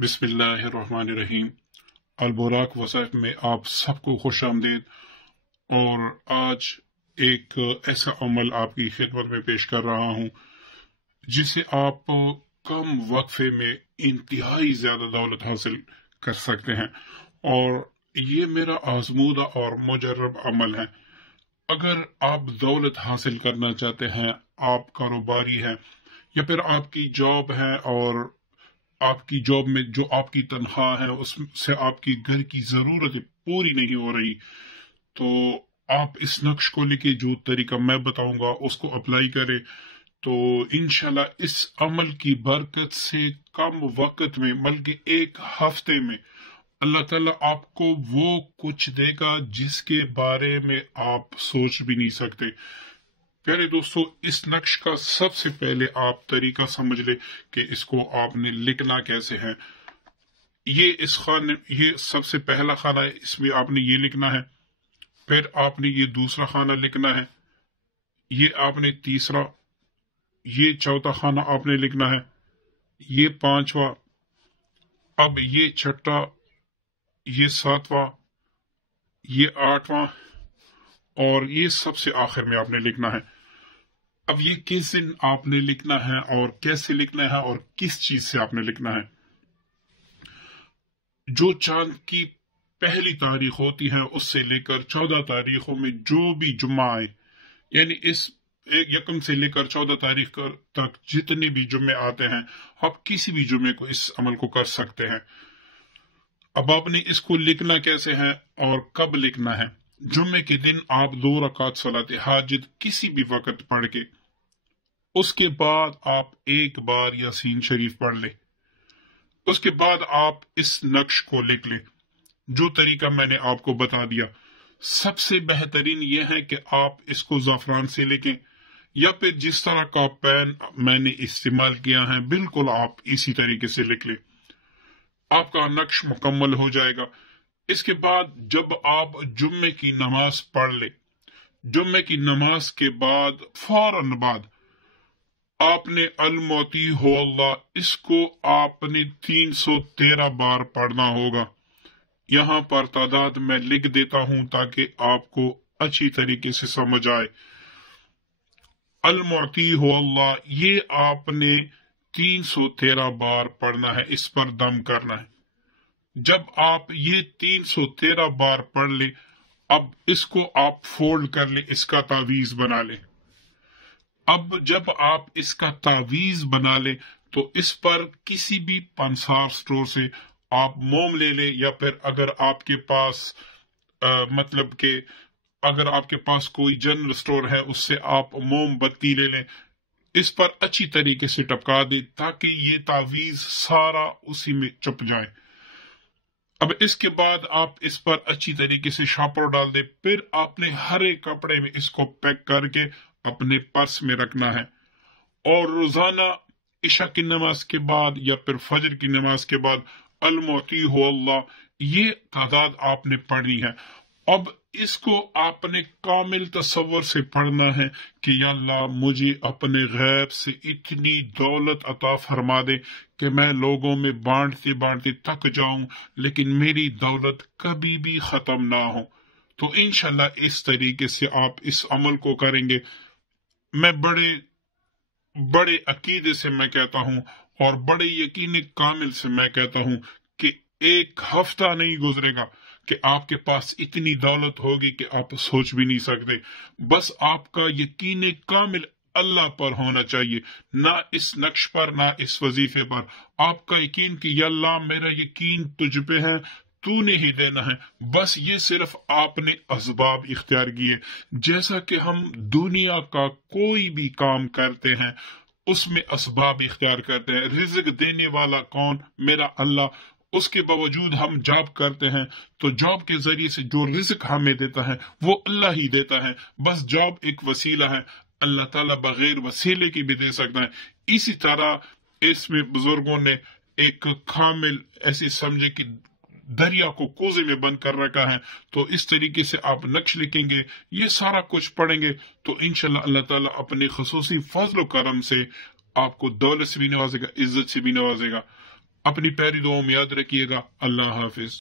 بسم اللہ الرحمن الرحیم۔ البراق وظائف میں آپ سب کو خوش آمدید۔ اور آج ایک ایسا عمل آپ کی خدمت میں پیش کر رہا ہوں جسے آپ کم وقفے میں انتہائی زیادہ دولت حاصل کر سکتے ہیں، اور یہ میرا آزمودہ اور مجرب عمل ہے۔ اگر آپ دولت حاصل کرنا چاہتے ہیں، آپ کاروباری ہیں یا پھر آپ کی جاب ہے اور آپ کی جاب میں جو آپ کی تنخواہ ہے اس سے آپ کی گھر کی ضرورتیں پوری نہیں ہو رہی، تو آپ اس نقش کو لکھے، جو طریقہ میں بتاؤں گا اس کو اپلائی کرے، تو انشاءاللہ اس عمل کی برکت سے کم وقت میں بلکہ ایک ہفتے میں اللہ تعالیٰ آپ کو وہ کچھ دے گا جس کے بارے میں آپ سوچ بھی نہیں سکتے۔ پیارے دوستو، اس نقش کا سب سے پہلے آپ طریقہ سمجھ لیں کہ اس کو آپ نے لکھنا کیسے ہے۔ یہ سب سے پہلا خانہ ہے، اس میں آپ نے یہ لکھنا ہے، پھر آپ نے یہ دوسرا خانہ لکھنا ہے، یہ آپ نے تیسرا، یہ چوتھا خانہ آپ نے لکھنا ہے، یہ پانچواں، اب یہ چھٹا، یہ ساتواں، یہ آٹھواں، اور یہ سب سے آخر میں آپ نے لکھنا ہے۔ اب یہ کس دن آپ نے لکھنا ہے اور کیسے لکھنا ہے اور کس چیز سے آپ نے لکھنا ہے۔ جو چاند کی پہلی تاریخ ہوتی ہے اس سے لے کر 14 تاریخوں میں جو بھی جمعہ آئے، یعنی اس 1 سے لے کر 14 تاریخ تک جتنے بھی جمعے آتے ہیں، آپ کسی بھی جمعے کو اس عمل کو کر سکتے ہیں۔ اب آپ نے اس کو لکھنا کیسے ہے اور کب لکھنا ہے۔ جمعے کے دن آپ 2 رکعت صلاۃ حاجت کسی بھی وقت پڑھ کے، اس کے بعد آپ ایک بار یاسین شریف پڑھ لیں، اس کے بعد آپ اس نقش کو لکھ لیں جو طریقہ میں نے آپ کو بتا دیا۔ سب سے بہترین یہ ہے کہ آپ اس کو زعفران سے لکھیں یا پھر جس طرح کا پین میں نے استعمال کیا ہے بالکل آپ اسی طریقے سے لکھ لیں، آپ کا نقش مکمل ہو جائے گا۔ اس کے بعد جب آپ جمعے کی نماز پڑھ لیں، جمعے کی نماز کے بعد فوراً بعد آپ نے الموتی ہو اللہ، اس کو آپ نے 313 بار پڑھنا ہوگا۔ یہاں پر تعداد میں لکھ دیتا ہوں تاکہ آپ کو اچھی طریقے سے سمجھ آئے۔ الموتی ہو اللہ، یہ آپ نے 313 بار پڑھنا ہے، اس پر دم کرنا ہے۔ جب آپ یہ 313 بار پڑھ لیں، اب اس کو آپ فولڈ کر لیں، اس کا تعویذ بنا لیں۔ اب جب آپ اس کا تعویذ بنا لیں تو اس پر کسی بھی پنسار سٹور سے آپ موم لے لیں، یا پھر اگر آپ کے پاس اگر آپ کے پاس کوئی جنرل سٹور ہے اس سے آپ موم بتی لے لیں، اس پر اچھی طریقے سے ٹپکا دیں تاکہ یہ تعویذ سارا اسی میں چپ جائے۔ اب اس کے بعد آپ اس پر اچھی طریقے سے شاپر ڈال دیں، پھر آپ نے ہر ایک کپڑے میں اس کو پیک کر کے اپنے پرس میں رکھنا ہے، اور روزانہ عشاء کی نماز کے بعد یا پھر فجر کی نماز کے بعد الموتی ہو اللہ، یہ تعداد آپ نے پڑھنی ہے۔ اب اس کو آپ نے کامل تصور سے پڑھنا ہے کہ یا اللہ مجھے اپنے غیب سے اتنی دولت عطا فرما دے کہ میں لوگوں میں بانٹتے بانٹتے تک جاؤں لیکن میری دولت کبھی بھی ختم نہ ہو۔ تو انشاءاللہ اس طریقے سے آپ اس عمل کو کریں گے۔ میں بڑے عقیدے سے میں کہتا ہوں اور بڑے یقین کامل سے میں کہتا ہوں کہ ایک ہفتہ نہیں گزرے گا کہ آپ کے پاس اتنی دولت ہوگی کہ آپ سوچ بھی نہیں سکتے۔ بس آپ کا یقین کامل اللہ پر ہونا چاہیے، نہ اس نقش پر نہ اس وظیفے پر۔ آپ کا یقین کہ یا اللہ میرا یقین تجھ پہ ہے، تو نے ہی دینا ہے، بس یہ صرف آپ نے اسباب اختیار کیے۔ جیسا کہ ہم دنیا کا کوئی بھی کام کرتے ہیں اس میں اسباب اختیار کرتے ہیں۔ رزق دینے والا کون؟ میرا اللہ۔ اس کے باوجود ہم جاب کرتے ہیں تو جاب کے ذریعے سے جو رزق ہمیں دیتا ہے وہ اللہ ہی دیتا ہے، بس جاب ایک وسیلہ ہے۔ اللہ تعالیٰ بغیر وسیلے کی بھی دے سکتا ہے۔ اسی طرح اس میں بزرگوں نے ایک کامل ایسی سمجھے کہ دریا کو کوزے میں بند کر رکھا ہے، تو اس طریقے سے آپ نقش لکھیں گے، یہ سارا کچھ پڑھیں گے تو انشاءاللہ اللہ تعالیٰ اپنے خصوصی فضل و کرم سے آپ کو دولت سے بھی نوازے گا، عزت سے بھی نوازے گا۔ اپنی پیاری دعاؤں میں یاد رکھیے گا۔ اللہ حافظ۔